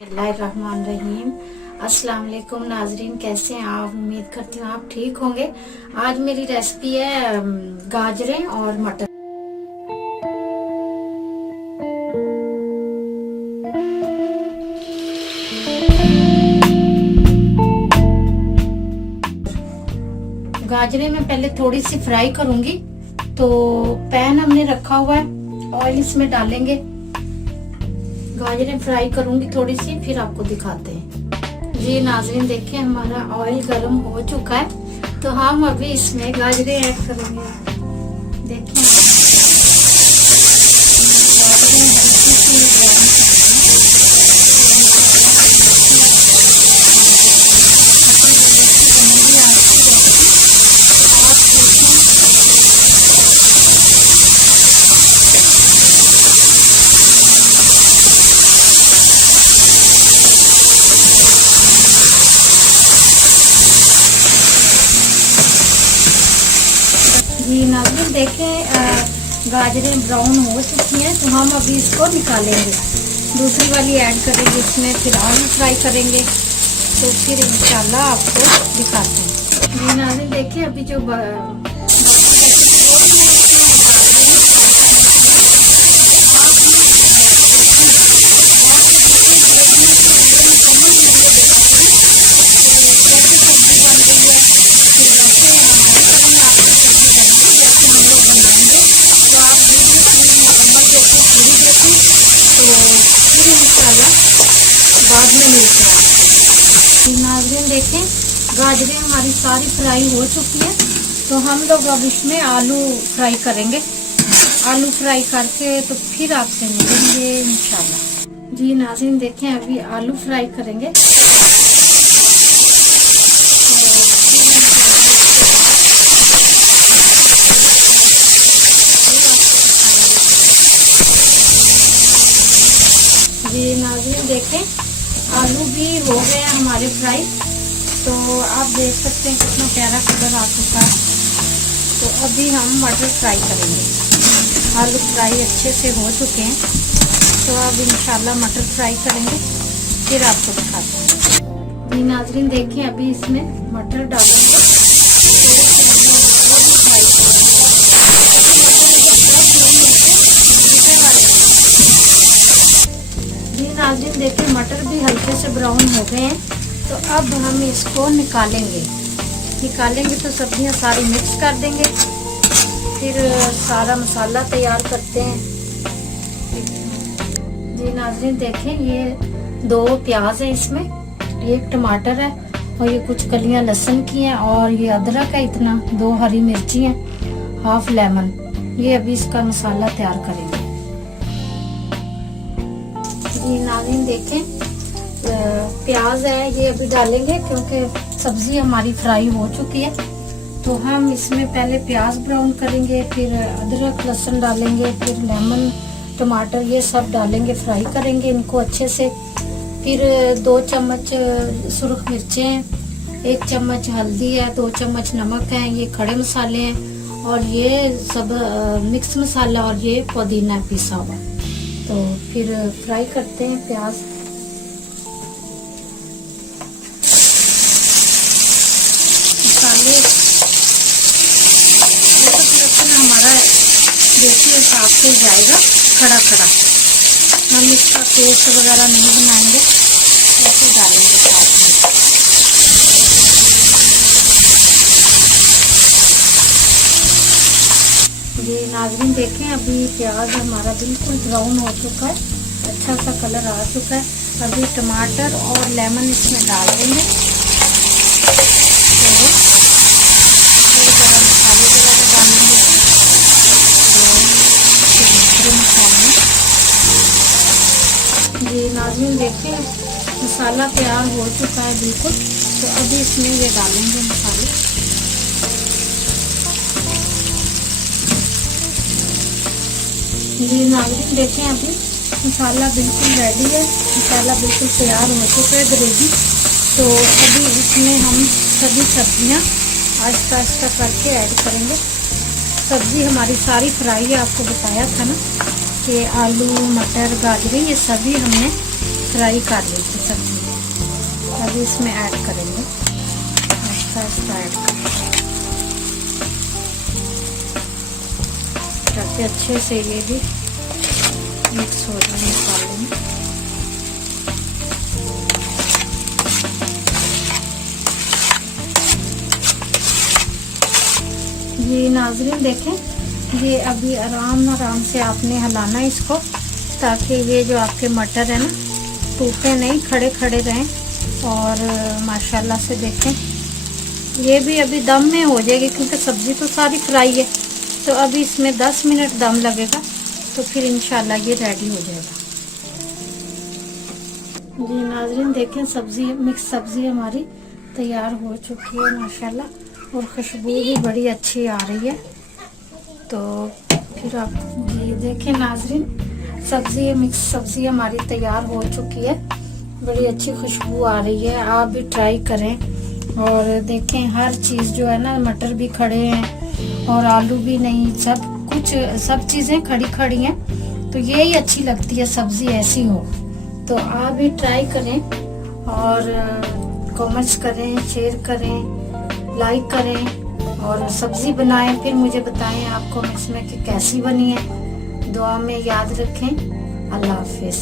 बिस्मिल्लाहिर्रहमानिर्रहीम। अस्सलाम वालेकुम नाजरीन, कैसे हैं आप? उम्मीद करती हूँ आप ठीक होंगे। आज मेरी रेसिपी है गाजरें और मटर। गाजरें मैं पहले थोड़ी सी फ्राई करूंगी। तो पैन हमने रखा हुआ है, ऑयल इसमें डालेंगे। गाजरें फ्राई करूंगी थोड़ी सी, फिर आपको दिखाते हैं। जी नाज़रीन, देखिए हमारा ऑयल गर्म हो चुका है, तो हम अभी इसमें गाजरें ऐड करेंगे। देखिए जी नाज़रीन, देखें गाजरें ब्राउन हो चुकी हैं, तो हम अभी इसको निकालेंगे। दूसरी वाली ऐड करेंगे इसमें, फिर आलू फ्राई करेंगे, तो फिर इंशाल्लाह आपको दिखाते हैं। जी नाज़रीन, देखिए अभी जो बाद में मिलते हैं आपको। नाज़रीन देखें, गाजरें हमारी सारी फ्राई हो चुकी है, तो हम लोग अब इसमें आलू फ्राई करेंगे। आलू फ्राई करके तो फिर आपसे मिलेंगे इंशाल्लाह। जी नाज़रीन देखें, अभी आलू फ्राई करेंगे। जी नाज़रीन देखें, आलू भी हो गए हमारे फ्राई, तो आप देख सकते हैं कितना प्यारा कलर आ चुका है। तो अभी हम मटर फ्राई करेंगे। आलू फ्राई अच्छे से हो चुके हैं, तो अब इंशाल्लाह मटर फ्राई करेंगे, फिर आपको दिखाते हैं। जी नाज़रीन देखें, अभी इसमें मटर डालेंगे। नाज़रीन देखिए, मटर भी हल्के से ब्राउन हो गए हैं, तो अब हम इसको निकालेंगे। तो सब्जियां सारी मिक्स कर देंगे, फिर सारा मसाला तैयार करते हैं। जी नाज़रीन देखें, ये 2 प्याज है इसमें, 1 टमाटर है, और ये कुछ कलियां लहसुन की हैं, और ये अदरक है इतना, 2 हरी मिर्ची हैं, हाफ लेमन। ये अभी इसका मसाला तैयार करेंगे। जी नाज़रीन देखें, प्याज है ये अभी डालेंगे, क्योंकि सब्जी हमारी फ्राई हो चुकी है। तो हम इसमें पहले प्याज ब्राउन करेंगे, फिर अदरक लहसुन डालेंगे, फिर लेमन टमाटर ये सब डालेंगे, फ्राई करेंगे इनको अच्छे से। फिर 2 चम्मच सुर्ख मिर्चें हैं, 1 चम्मच हल्दी है, 2 चम्मच नमक है, ये खड़े मसाले हैं, और ये सब मिक्स मसाला, और ये पुदीना पिसा हुआ। तो फिर फ्राई करते हैं प्याज। मसाले हमारा देसी हिसाब से जाएगा, खड़ा खड़ा। हम इसका पेस्ट वगैरह नहीं बनाएंगे, ऐसे डालेंगे साथ में। ये नाज़रीन देखें, अभी प्याज हमारा बिल्कुल ब्राउन हो चुका है, अच्छा सा कलर आ चुका है। अभी टमाटर और लेमन इसमें डाल देंगे, तो गरम मसाले वगैरह डालेंगे, ये नाज़रीन देखें, मसाला तैयार हो चुका है बिल्कुल। तो अभी इसमें ये डालेंगे मसाले। जी नाज़रीन देखें, अभी मसाला बिल्कुल रेडी है, मसाला बिल्कुल तैयार हो चुका है ग्रेवी। तो अभी इसमें हम सभी सब्जियां आहिस्ता आहिस्ता करके ऐड करेंगे। सब्जी हमारी सारी फ्राई है, आपको बताया था ना कि आलू मटर गाजरें ये सभी हमने फ्राई कर ली थी सब्जी, अभी इसमें ऐड करेंगे, ऐसा ऐड करेंगे ताकि अच्छे से ये भी मिक्स हो जाए मसाले में। ये नाज़रीन देखें, ये अभी आराम से आपने हिलाना इसको, ताकि ये जो आपके मटर है ना टूटे नहीं, खड़े खड़े रहें। और माशाल्लाह से देखें ये भी अभी दम में हो जाएगी, क्योंकि सब्ज़ी तो सारी फ्राई है, तो अभी इसमें 10 मिनट दम लगेगा, तो फिर इंशाल्लाह ये रेडी हो जाएगा। जी नाज़रीन देखें, सब्ज़ी मिक्स सब्ज़ी हमारी तैयार हो चुकी है माशाल्लाह, और खुशबू भी बड़ी अच्छी आ रही है। तो फिर आप ये देखें नाज़रीन, सब्ज़ी मिक्स सब्ज़ी हमारी तैयार हो चुकी है, बड़ी अच्छी खुशबू आ रही है। आप भी ट्राई करें और देखें, हर चीज़ जो है ना, मटर भी खड़े हैं और आलू भी नहीं, सब चीज़ें खड़ी खड़ी हैं, तो यही अच्छी लगती है सब्ज़ी ऐसी हो। तो आप भी ट्राई करें और कमेंट्स करें, शेयर करें, लाइक करें और सब्ज़ी बनाएं, फिर मुझे बताएं आप कमेंट्स में कि कैसी बनी है। दुआ में याद रखें। अल्लाह हाफिज़।